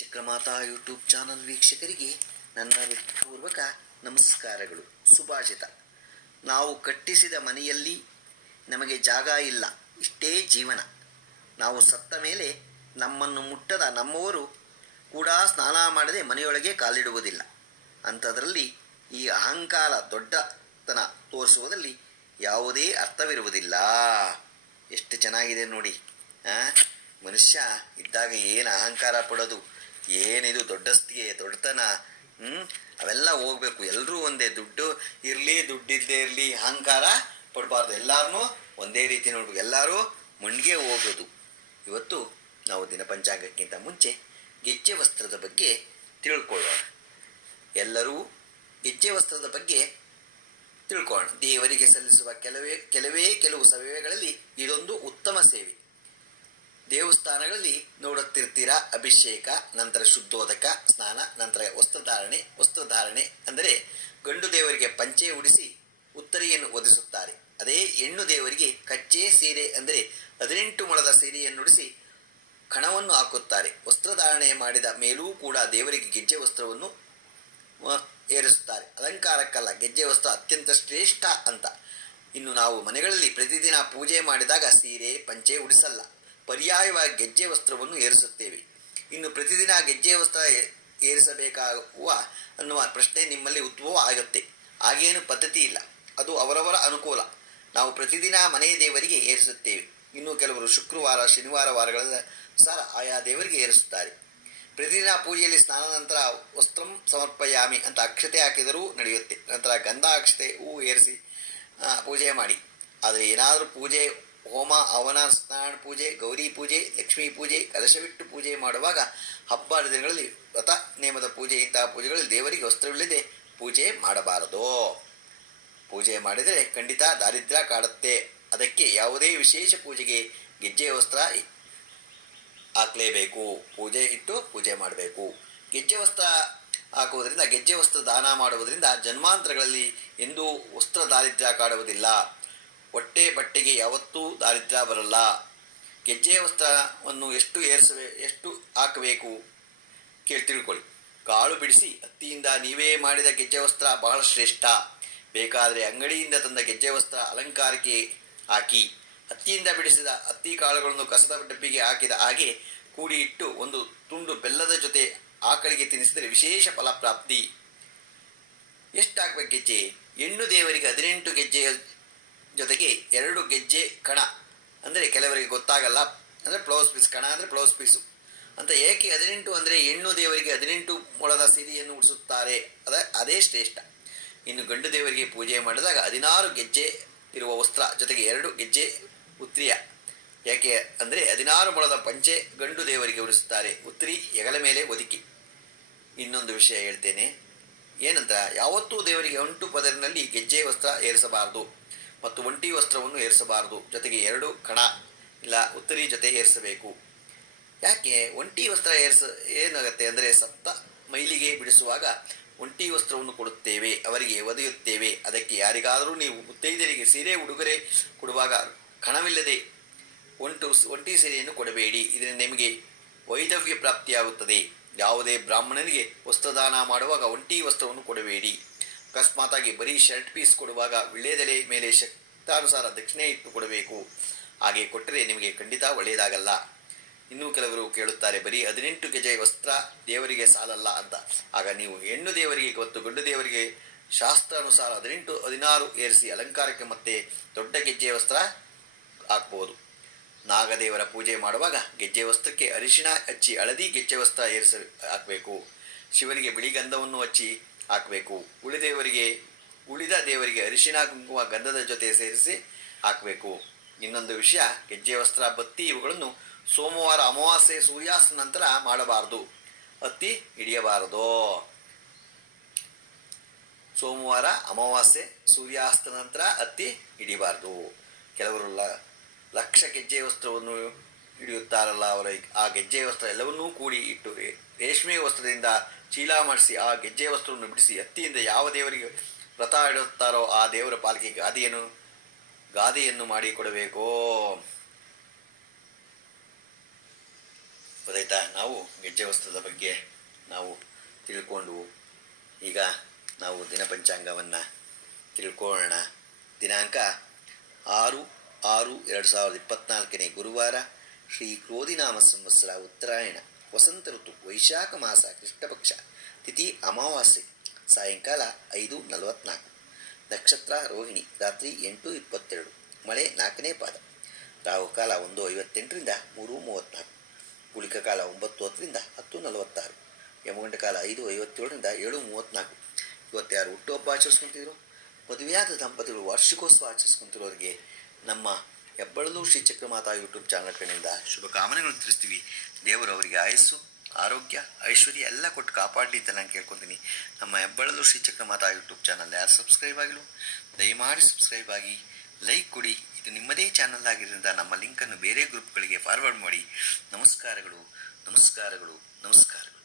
Chakramata YouTube channel ವೀಕ್ಷಕರಿಗೆ ನನ್ನ ಪೂರ್ವಕ ನಮಸ್ಕಾರಗಳು. ಸುಭಾಷಿತ. ನಾವು ಕಟ್ಟಿಸಿದ ಮನೆಯಲ್ಲಿ ನಮಗೆ ಜಾಗ ಇಲ್ಲ. ಇಷ್ಟೇ ಜೀವನ. ನಾವು ಸತ್ತ ಮೇಲೆ ನಮ್ಮನ್ನು ಮುಟ್ಟದ ನಮ್ಮವರು ಕೂಡ ಸ್ನಾನ ಮಾಡದೆ ಮನೆಯೊಳಗೆ ಕಾಲಿಡುವುದಿಲ್ಲ. ಅಂಥದ್ರಲ್ಲಿ ಈ ಅಹಂಕಾರ ದೊಡ್ಡತನ ತೋರಿಸುವುದರಲ್ಲಿ ಯಾವುದೇ ಅರ್ಥವಿರುವುದಿಲ್ಲ. ಎಷ್ಟು ಚೆನ್ನಾಗಿದೆ ನೋಡಿ? ಮನುಷ್ಯ ಇದ್ದಾಗ ಏನು ಅಹಂಕಾರ ಪಡೋದು? ಏನಿದು ದೊಡ್ಡಸ್ತಿಗೆ ದೊಡ್ಡತನ ಹ್ಞೂ ಅವೆಲ್ಲ ಹೋಗ್ಬೇಕು. ಎಲ್ಲರೂ ಒಂದೇ ದುಡ್ಡು, ಇರಲಿ ದುಡ್ಡಿದ್ದೇ ಇರಲಿ, ಅಹಂಕಾರ ಪಡಬಾರ್ದು. ಎಲ್ಲಾರನ್ನೂ ಒಂದೇ ರೀತಿ ನೋಡ್ಬೇಕು. ಎಲ್ಲರೂ ಮಣ್ಣಿಗೆ ಹೋಗೋದು. ಇವತ್ತು ನಾವು ದಿನಪಂಚಾಂಗಕ್ಕಿಂತ ಮುಂಚೆ ಗೆಜ್ಜೆ ವಸ್ತ್ರದ ಬಗ್ಗೆ ತಿಳ್ಕೊಳ್ಳೋಣ. ಎಲ್ಲರೂ ಗೆಜ್ಜೆ ವಸ್ತ್ರದ ಬಗ್ಗೆ ತಿಳ್ಕೊಳ್ಳೋಣ. ದೇವರಿಗೆ ಸಲ್ಲಿಸುವ ಕೆಲವೇ ಕೆಲವೇ, ಕೆಲವು ಸೇವೆಗಳಲ್ಲಿ ಇದೊಂದು ಉತ್ತಮ ಸೇವೆ. ದೇವಸ್ಥಾನಗಳಲ್ಲಿ ನೋಡುತ್ತಿರ್ತೀರಾ ಅಭಿಷೇಕ, ನಂತರ ಶುದ್ಧೋದಕ, ಸ್ನಾನ, ನಂತರ ವಸ್ತ್ರಧಾರಣೆ ವಸ್ತ್ರಧಾರಣೆ ಅಂದರೆ ಗಂಡು ದೇವರಿಗೆ ಪಂಚೆ ಉಡಿಸಿ ಉತ್ತರಿಯನ್ನು ಒದಿಸುತ್ತಾರೆ ಅದೇ ಹೆಣ್ಣು ದೇವರಿಗೆ ಕಚ್ಚೆ ಸೀರೆ ಅಂದರೆ ಹದಿನೆಂಟು ಮೊಳದ ಸೀರೆಯನ್ನುಡಿಸಿ ಕಣವನ್ನು ಹಾಕುತ್ತಾರೆ. ವಸ್ತ್ರಧಾರಣೆ ಮಾಡಿದ ಮೇಲೂ ಕೂಡ ದೇವರಿಗೆ ಗೆಜ್ಜೆ ವಸ್ತ್ರವನ್ನು ಏರಿಸುತ್ತಾರೆ. ಅಲಂಕಾರಕ್ಕಲ್ಲ, ಗೆಜ್ಜೆ ವಸ್ತ್ರ ಅತ್ಯಂತ ಶ್ರೇಷ್ಠ ಅಂತ. ಇನ್ನು ನಾವು ಮನೆಗಳಲ್ಲಿ ಪ್ರತಿದಿನ ಪೂಜೆ ಮಾಡಿದಾಗ ಸೀರೆ, ಪಂಚೆ ಉಡಿಸಲ್ಲ. ಪರ್ಯಾಯವಾಗಿ ಗೆಜ್ಜೆ ವಸ್ತ್ರವನ್ನು ಏರಿಸುತ್ತೇವೆ. ಇನ್ನು ಪ್ರತಿದಿನ ಗೆಜ್ಜೆ ವಸ್ತ್ರ ಏರಿಸಬೇಕಾಗುವ ಅನ್ನುವ ಪ್ರಶ್ನೆ ನಿಮ್ಮಲ್ಲಿ ಉದ್ಭವ ಆಗುತ್ತೆ. ಹಾಗೇನು ಪದ್ಧತಿ ಇಲ್ಲ. ಅದು ಅವರವರ ಅನುಕೂಲ. ನಾವು ಪ್ರತಿದಿನ ಮನೆ ದೇವರಿಗೆ ಏರಿಸುತ್ತೇವೆ. ಇನ್ನು ಕೆಲವರು ಶುಕ್ರವಾರ, ಶನಿವಾರ ವಾರಗಳ ಸರ ಆಯಾ ದೇವರಿಗೆ ಏರಿಸುತ್ತಾರೆ. ಪ್ರತಿದಿನ ಪೂಜೆಯಲ್ಲಿ ಸ್ನಾನ ನಂತರ ವಸ್ತ್ರಂ ಸಮರ್ಪಯಾಮಿ ಅಂತ ಅಕ್ಷತೆ ಹಾಕಿದರೂ ನಡೆಯುತ್ತೆ. ನಂತರ ಗಂಧ ಅಕ್ಷತೆ ಹೂವು ಏರಿಸಿ ಪೂಜೆ ಮಾಡಿ. ಆದರೆ ಏನಾದರೂ ಪೂಜೆ ಹೋಮ ಹವನ ಸ್ನಾನ ಪೂಜೆ, ಗೌರಿ ಪೂಜೆ, ಲಕ್ಷ್ಮೀ ಪೂಜೆ ಕಲಶವಿಟ್ಟು ಪೂಜೆ ಮಾಡುವಾಗ ಹಬ್ಬ ದಿನಗಳಲ್ಲಿ ವ್ರತ, ನೇಮದ ಪೂಜೆ, ಇಂತಹ ಪೂಜೆಗಳಲ್ಲಿ ದೇವರಿಗೆ ವಸ್ತ್ರವಿಲ್ಲದೆ ಪೂಜೆ ಮಾಡಬಾರದು. ಪೂಜೆ ಮಾಡಿದರೆ ಖಂಡಿತ ದಾರಿದ್ರ್ಯ ಕಾಡುತ್ತೆ. ಅದಕ್ಕೆ ಯಾವುದೇ ವಿಶೇಷ ಪೂಜೆಗೆ ಗೆಜ್ಜೆ, ವಸ್ತ್ರ ಹಾಕಲೇಬೇಕು. ಪೂಜೆ ಇಟ್ಟು ಪೂಜೆ ಮಾಡಬೇಕು. ಗೆಜ್ಜೆ, ವಸ್ತ್ರ ಹಾಕುವುದರಿಂದ, ಗೆಜ್ಜೆ, ವಸ್ತ್ರ ದಾನ ಮಾಡುವುದರಿಂದ ಜನ್ಮಾಂತರಗಳಲ್ಲಿ ಎಂದೂ ವಸ್ತ್ರ ದಾರಿದ್ರ್ಯ ಕಾಡುವುದಿಲ್ಲ. ಹೊಟ್ಟೆ ಬಟ್ಟೆಗೆ ಯಾವತ್ತೂ ದಾರಿದ್ರ್ಯ ಬರಲ್ಲ. ಗೆಜ್ಜೆ ವಸ್ತ್ರವನ್ನು ಎಷ್ಟು ಏರಿಸಬೇ ಎಷ್ಟು ಹಾಕಬೇಕು ಕೇಳಿ ತಿಳ್ಕೊಳ್ಳಿ. ಕಾಳು ಬಿಡಿಸಿ ಹತ್ತಿಯಿಂದ ನೀವೇ ಮಾಡಿದ ಗೆಜ್ಜೆ ವಸ್ತ್ರ ಬಹಳ ಶ್ರೇಷ್ಠ. ಬೇಕಾದರೆ ಅಂಗಡಿಯಿಂದ ತಂದ ಗೆಜ್ಜೆ ವಸ್ತ್ರ ಅಲಂಕಾರಕ್ಕೆ ಹಾಕಿ. ಹತ್ತಿಯಿಂದ ಬಿಡಿಸಿದ ಹತ್ತಿ ಕಾಳುಗಳನ್ನು ಕಸದ ಡಬ್ಬಿಗೆ ಹಾಕಿದ ಹಾಗೆ ಕೂಡಿ ಇಟ್ಟು ಒಂದು ತುಂಡು ಬೆಲ್ಲದ ಜೊತೆ ಆಕಳಿಗೆ ತಿನ್ನಿಸಿದರೆ ವಿಶೇಷ ಫಲಪ್ರಾಪ್ತಿ. ಎಷ್ಟು ಹಾಕ್ಬೇಕು ಗೆಜ್ಜೆ? ಹೆಣ್ಣು ದೇವರಿಗೆ ಹದಿನೆಂಟು ಗೆಜ್ಜೆಯ ಜೊತೆಗೆ ಎರಡು ಗೆಜ್ಜೆ ಕಣ. ಅಂದರೆ ಕೆಲವರಿಗೆ ಗೊತ್ತಾಗಲ್ಲ. ಅಂದರೆ ಪ್ಲೌಸ್ ಪೀಸ್ ಕಣ ಅಂದರೆ ಪ್ಲೌಸ್ ಪೀಸು. ಅಂತ ಏಕೆ ಹದಿನೆಂಟು ಅಂದರೆ ಹೆಣ್ಣು ದೇವರಿಗೆ ಹದಿನೆಂಟು ಮೊಳದ ಸಿರಿಯನ್ನು ಉಡಿಸುತ್ತಾರೆ? ಅದ ಅದೇ ಶ್ರೇಷ್ಠ. ಇನ್ನು ಗಂಡು ದೇವರಿಗೆ ಪೂಜೆ ಮಾಡಿದಾಗ ಹದಿನಾರು ಗೆಜ್ಜೆ ಇರುವ ವಸ್ತ್ರ, ಜೊತೆಗೆ ಎರಡು ಗೆಜ್ಜೆ ಉತ್ರಿಯ. ಯಾಕೆ ಅಂದರೆ ಹದಿನಾರು ಮೊಳದ ಪಂಚೆ ಗಂಡು ದೇವರಿಗೆ ಉಡಿಸುತ್ತಾರೆ. ಉತ್ರಿ ಹೆಗಲ ಮೇಲೆ ಒದಿಕೆ ಇನ್ನೊಂದು ವಿಷಯ ಹೇಳ್ತೇನೆ. ಏನಂತ, ಯಾವತ್ತೂ ದೇವರಿಗೆ ಒಂಟು ಪದರಿನಲ್ಲಿ ಗೆಜ್ಜೆ ವಸ್ತ್ರ ಏರಿಸಬಾರದು. ಮತ್ತು ಒಂಟಿ ವಸ್ತ್ರವನ್ನು ಏರಿಸಬಾರದು. ಜೊತೆಗೆ ಎರಡು ಕಣ ಇಲ್ಲ ಉತ್ತರಿ ಜೊತೆ ಏರಿಸಬೇಕು. ಯಾಕೆ? ಒಂಟಿ ವಸ್ತ್ರ ಏರಿಸ ಏನಾಗುತ್ತೆ ಅಂದರೆ ಸತ್ತ ಮೈಲಿಗೆ ಬಿಡಿಸುವಾಗ ಒಂಟಿ ವಸ್ತ್ರವನ್ನು ಕೊಡುತ್ತೇವೆ, ಅವರಿಗೆ ಒದೆಯುತ್ತೇವೆ. ಅದಕ್ಕೆ ಯಾರಿಗಾದರೂ ನೀವು ಮುತ್ತೈದೆಯರಿಗೆ ಸೀರೆ, ಉಡುಗೊರೆ ಕೊಡುವಾಗ ಕಣವಿಲ್ಲದೆ ಒಂಟು ಒಂಟಿ ಸೀರೆಯನ್ನು ಕೊಡಬೇಡಿ. ಇದರಿಂದ ನಿಮಗೆ ವೈದವ್ಯ ಪ್ರಾಪ್ತಿಯಾಗುತ್ತದೆ. ಯಾವುದೇ ಬ್ರಾಹ್ಮಣನಿಗೆ ವಸ್ತ್ರದಾನ ಮಾಡುವಾಗ ಒಂಟಿ ವಸ್ತ್ರವನ್ನು ಕೊಡಬೇಡಿ. ಅಕಸ್ಮಾತಾಗಿ ಬರೀ ಶರ್ಟ್ ಪೀಸ್ ಕೊಡುವಾಗ ವಿಳ್ಯದೆಲೆ ಮೇಲೆ ಶಕ್ತಾನುಸಾರ ದಕ್ಷಿಣೆ ಇಟ್ಟು ಕೊಡಬೇಕು ಹಾಗೆ ಕೊಟ್ಟರೆ ನಿಮಗೆ ಖಂಡಿತ ಒಳ್ಳೆಯದಾಗಲ್ಲ. ಇನ್ನೂ ಕೆಲವರು ಕೇಳುತ್ತಾರೆ, ಬರೀ ಹದಿನೆಂಟು ಗೆಜೆ ವಸ್ತ್ರ ದೇವರಿಗೆ ಸಾಲಲ್ಲ ಅಂತ. ಆಗ ನೀವು ಹೆಣ್ಣು ದೇವರಿಗೆ ಮತ್ತು ಗಂಡು ದೇವರಿಗೆ ಶಾಸ್ತ್ರಾನುಸಾರ ಹದಿನೆಂಟು, ಹದಿನಾರು ಏರಿಸಿ ಅಲಂಕಾರಕ್ಕೆ ಮತ್ತೆ ದೊಡ್ಡ ಗೆಜ್ಜೆ ವಸ್ತ್ರ ಹಾಕ್ಬೋದು. ನಾಗದೇವರ ಪೂಜೆ ಮಾಡುವಾಗ ಗೆಜ್ಜೆ ವಸ್ತ್ರಕ್ಕೆ ಅರಿಶಿಣ ಹಚ್ಚಿ ಹಳದಿ ಗೆಜ್ಜೆ ವಸ್ತ್ರ ಏರಿಸ ಹಾಕಬೇಕು. ಶಿವನಿಗೆ ಬಿಳಿ ಗಂಧವನ್ನು ಹಚ್ಚಿ ಹಾಕಬೇಕು. ಉಳಿದೇವರಿಗೆ, ಉಳಿದ ದೇವರಿಗೆ ಅರಿಶಿಣ ಕುಂಕುಮ, ಗಂಧದ ಜೊತೆ ಸೇರಿಸಿ ಹಾಕಬೇಕು. ಇನ್ನೊಂದು ವಿಷಯ, ಗೆಜ್ಜೆ, ವಸ್ತ್ರ, ಬತ್ತಿ ಇವುಗಳನ್ನು ಸೋಮವಾರ ಅಮಾವಾಸ್ಯೆ ಸೂರ್ಯಾಸ್ತ ನಂತರ ಮಾಡಬಾರದು. ಹತ್ತಿ ಹಿಡಿಯಬಾರದು. ಸೋಮವಾರ ಅಮಾವಾಸ್ಯೆ ಸೂರ್ಯಾಸ್ತ ನಂತರ ಹತ್ತಿ ಹಿಡಿಬಾರದು. ಕೆಲವರು ಲ, ಲಕ್ಷ ಗೆಜ್ಜೆ ವಸ್ತ್ರವನ್ನು ಹಿಡಿಯುತ್ತಾರಲ್ಲ ಅವರ, ಆ ಗೆಜ್ಜೆ ವಸ್ತ್ರ ಎಲ್ಲವನ್ನೂ ಕೂಡಿ ಇಟ್ಟು, ರೇಷ್ಮೆ ವಸ್ತ್ರದಿಂದ ಚೀಲ ಮಾಡಿಸಿ, ಆ ಗೆಜ್ಜೆ ವಸ್ತ್ರವನ್ನು ಬಿಡಿಸಿ, ಅತ್ತಿಯಿಂದ ಯಾವ ದೇವರಿಗೆ ವ್ರತ ಇಡುತ್ತಾರೋ ಆ ದೇವರ ಪಾಲಿಗೆ ಗಾದೆಯನ್ನು ಗಾದೆಯನ್ನು ಮಾಡಿಕೊಡಬೇಕೋ ಗೊತ್ತಾಯ್ತಾ ನಾವು ಗೆಜ್ಜೆ ವಸ್ತ್ರದ ಬಗ್ಗೆ ನಾವು ತಿಳ್ಕೊಂಡು, ಈಗ ನಾವು ದಿನ ಪಂಚಾಂಗವನ್ನು ತಿಳ್ಕೊಳ್ಳೋಣ. ದಿನಾಂಕ ಆರು ಆರು, ಎರಡು ಸಾವಿರದ ಇಪ್ಪತ್ನಾಲ್ಕನೇ ಗುರುವಾರ, ಶ್ರೀ ಕ್ರೋಧಿನಾಮ ಸಂವತ್ಸರ ಉತ್ತರಾಯಣ. ವಸಂತ ಋತು, ವೈಶಾಖ ಮಾಸ, ಕೃಷ್ಣಪಕ್ಷ, ತಿಥಿ ಅಮಾವಾಸ್ಯೆ, ಸಾಯಂಕಾಲ ಐದು ನಲವತ್ನಾಲ್ಕು. ನಕ್ಷತ್ರ ರೋಹಿಣಿ, ರಾತ್ರಿ ಎಂಟು ಇಪ್ಪತ್ತೆರಡು. ಮಳೆ ನಾಲ್ಕನೇ ಪಾದ. ರಾಹುಕಾಲ ಒಂದು ಐವತ್ತೆಂಟರಿಂದ ಮೂರು ಮೂವತ್ತ್ನಾಲ್ಕು ಗುಳಿಕ ಕಾಲ ಒಂಬತ್ತು ಹತ್ತರಿಂದ ಹತ್ತು ನಲವತ್ತಾರು. ಯಮಗಂಡ ಕಾಲ ಐದು ಐವತ್ತೇಳರಿಂದ ಏಳು ಮೂವತ್ನಾಲ್ಕು. ಇವತ್ತಾರು ಹುಟ್ಟುಹಬ್ಬ ಆಚರಿಸ್ಕೊಂತಿದ್ರು. ಮದುವೆಯಾದ ದಂಪತಿಗಳು ವಾರ್ಷಿಕೋತ್ಸವ ಆಚರಿಸ್ಕೊಂತಿರೋರಿಗೆ ನಮ್ಮ ಹೆಬ್ಬಳಲು ಶ್ರೀ ಚಕ್ರಮಾತಾ ಯೂಟ್ಯೂಬ್ ಚಾನಲ್ ಕಡೆಯಿಂದ ಶುಭಕಾಮನೆಗಳನ್ನು ತಿಳಿಸ್ತೀವಿ. ದೇವರು ಅವರಿಗೆ ಆಯಸ್ಸು, ಆರೋಗ್ಯ, ಐಶ್ವರ್ಯ ಎಲ್ಲ ಕೊಟ್ಟು ಕಾಪಾಡಲಿ ಅಂತ ನಾನು ಕೇಳ್ಕೊತೀನಿ. ನಮ್ಮ ಹೆಬ್ಬಳಲು ಶ್ರೀ ಚಕ್ರಮಾತಾ ಯೂಟ್ಯೂಬ್ ಚಾನಲ್ ಯಾರು ಸಬ್ಸ್ಕ್ರೈಬ್ ಆಗಿಲ್ಲ, ದಯಮಾಡಿ ಸಬ್ಸ್ಕ್ರೈಬ್ ಆಗಿ ಲೈಕ್ ಕೊಡಿ. ಇದು ನಿಮ್ಮದೇ ಚಾನಲ್ ಆಗಿರೋದ್ರಿಂದ ನಮ್ಮ ಲಿಂಕನ್ನು ಬೇರೆ ಗ್ರೂಪ್ಗಳಿಗೆ ಫಾರ್ವರ್ಡ್ ಮಾಡಿ. ನಮಸ್ಕಾರಗಳು ನಮಸ್ಕಾರಗಳು ನಮಸ್ಕಾರಗಳು.